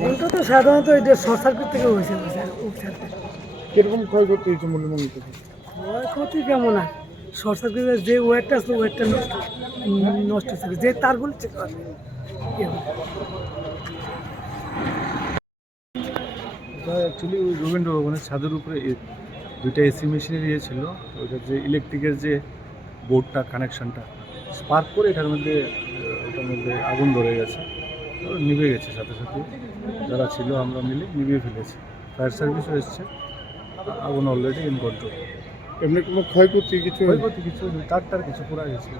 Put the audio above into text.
আগুনটা তো সাধারণত এটা শর্ট সার্কিট থেকে হয়েছে কিরকম ক্ষয়ক্ষতি হয়েছে মনে মনে করছে? ক্ষয়ক্ষতি কেমন আর শর্ট সার্কিটের যে ওয়েটটা আসলো ওয়েটটা নষ্ট হচ্ছে যে তারগুলো চেক করে এটা অ্যাকচুয়ালি ওই রবীন্দ্র ভবনের ছাদের উপরে দুইটা এসি মেশিনের ছিল, ওইটা যে ইলেকট্রিকের যে বোর্ডটা কানেকশনটা স্পার্ক করে ওটার মধ্যে আগুন ধরে গেছে, নিভে গেছে সাথে সাথে। যারা ছিল আমরা মিলে নিভিয়ে ফেলেছি, ফায়ার সার্ভিসও এসছে, আগুন অলরেডি ইন কন্ট্রোল। এমনি কোনো ক্ষয়ক্ষতি কিছু তারটার কিছু পুরা গেছে।